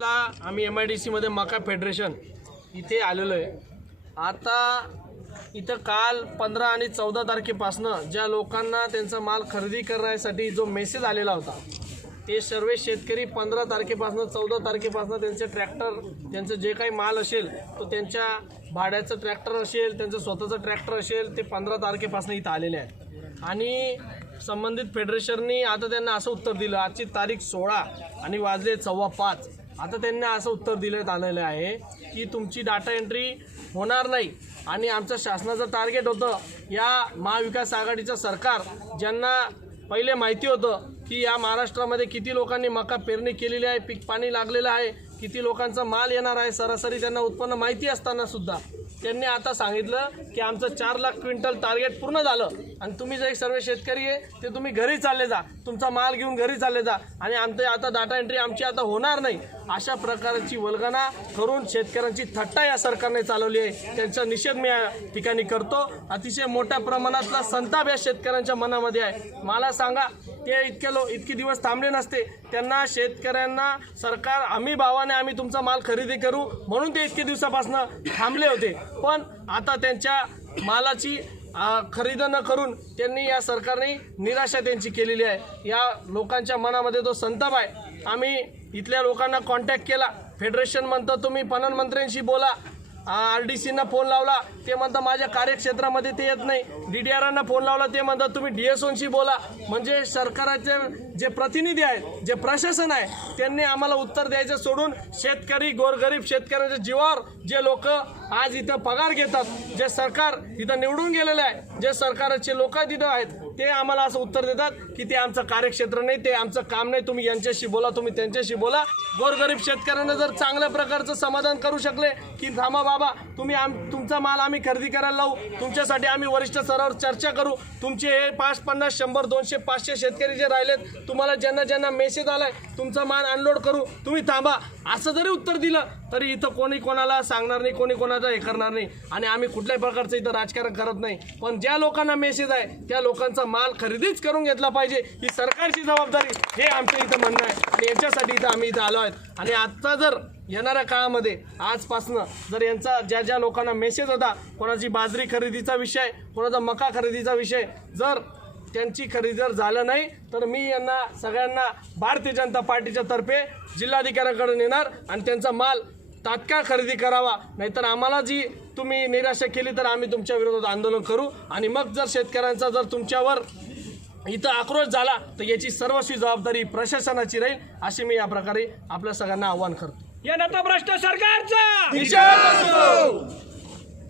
आम्ही MIDC मध्ये मका फेडरेशन इथे आलेलो आहे। आता इथं काल 15 आणि 14 तारखेपासून ज्या लोकांना त्यांचा माल खरेदी करण्यासाठी जो मेसेज आलेला होता ते सर्व शेतकरी 15 तारखेपासून 14 तारखेपासून त्यांचे ट्रॅक्टर त्यांचं जे काही माल असेल तो त्यांच्या भाड्याचं ट्रॅक्टर असेल त्यांचं स्वतःचं ट्रॅक्टर असेल ते 15 तारखेपासून इथं आलेले आहेत आणि संबंधित फेडरेशननी आता त्यांना असं उत्तर दिलं। आजची तारीख 16 आणि वाजले 4:15। आता त्यांना असं उत्तर दिलं आलेलं आहे की तुमची डाटा एंट्री होणार नाही आणि आमचं शासनाचं टार्गेट होतं या महाविकास आघाडीचं सरकार ज्यांना पहिले माहिती होतं की या महाराष्ट्रामध्ये किती लोकांनी मका पेरणी केलेली आहे, पीक पाणी लागलेलं आहे, किती लोकांचा माल येणार आहे, सरासरी त्यांना उत्पन्न माहिती असताना सुद्धा त्यांनी आता सांगितलं की आमचं 4 लाख क्विंटल टार्गेट पूर्ण झालं आणि तुम्ही जे सर्व शेतकरी आहे ते तुम्ही घरी चालले जा, तुमचा माल घेऊन घरी चालले जा आणि आमचे आता डाटा एंट्री आमची आता होणार नाही। अशा प्रकारची वल्गना करून शेतकऱ्यांची थट्टा या सरकारने चालवली आहे। त्यांचा निषेध मी या ठिकाणी करतो। अतिशय मोठ्या प्रमाणातला संताप या शेतकऱ्यांच्या मनामध्ये आहे। मला सांगा ते इतके दिवस थांबले नसते, त्यांना शेतकऱ्यांना सरकार हमी भावाने आम्ही तुमचा माल खरेदी करू म्हणून ते इतके दिवसापासून थांबले होते, पण आता त्यांच्या मालाची खरेदी न करून त्यांनी या सरकारने निराशा त्यांची केलेली आहे। या लोकांच्या मनामध्ये तो संताप आहे। आम्ही इथल्या लोकांना कॉन्टॅक्ट केला, फेडरेशन म्हणतं तुम्ही पणन मंत्र्यांशी बोला, RDCना फोन लावला ते म्हणतात माझ्या कार्यक्षेत्रामध्ये ते येत नाही, DDRना फोन लावला ते म्हणतात तुम्ही DSOशी बोला। म्हणजे सरकारचे जे प्रतिनिधी आहेत, जे प्रशासन आहे त्यांनी आम्हाला उत्तर द्यायचं सोडून शेतकरी गोरगरीब शेतकऱ्यांच्या जीवावर जे लोक आज इथं पगार घेतात, जे सरकार इथं निवडून गेलेलं आहे, जे सरकारचे लोक तिथं आहेत ते आम्हाला असं उत्तर देतात की ते आमचं कार्यक्षेत्र नाही, ते आमचं काम नाही, तुम्ही यांच्याशी बोला, तुम्ही त्यांच्याशी बोला। गोरगरीब शेतकऱ्यांना जर चांगल्या प्रकारचं समाधान करू शकले की थांबा बाबा तुम्ही तुमचा माल आम्ही खरेदी करायला लावू, तुमच्यासाठी आम्ही वरिष्ठ स्तरावर चर्चा करू, तुमचे हे 5, 50, 100, 200, 500 शेतकरी जे राहिलेत तुम्हाला ज्यांना मेसेज आलाय तुमचा माल अनलोड करू, तुम्ही थांबा, असं जरी उत्तर दिलं तरी इथं कोणी कोणाला सांगणार नाही, कोणी कोणाचं हे करणार नाही आणि आम्ही कुठल्याही प्रकारचं इथं राजकारण करत नाही। पण ज्या लोकांना मेसेज आहे त्या लोकांचा माल खरेदीच करून घेतला पाहिजे, ही सरकारची जबाबदारी, हे आमचं इथं म्हणणं आहे आणि याच्यासाठी इथं आम्ही इथं आलो आहेत। आणि आता जर येणाऱ्या काळामध्ये आजपासनं जर यांचा ज्या लोकांना मेसेज होता, कोणाची बाजरी खरेदीचा विषय, कोणाचा मका खरेदीचा विषय, जर त्यांची खरेदी जर झालं नाही तर मी यांना सगळ्यांना भारतीय जनता पार्टीच्या तर्फे जिल्हाधिकाऱ्यांकडे नेणार आणि त्यांचा माल तात्काळ खरेदी करावा, नाहीतर आम्हाला जी तुम्ही निराशा केली तर आम्ही तुमच्या विरोधात आंदोलन करू आणि मग जर शेतकऱ्यांचा जर तुमच्यावर इथं आक्रोश झाला तर याची सर्वस्वी जबाबदारी प्रशासनाची राहील, असे मी या प्रकारे आपल्या सगळ्यांना आवाहन करतो। या नतभ्रष्ट सरकारचा निषेध असो।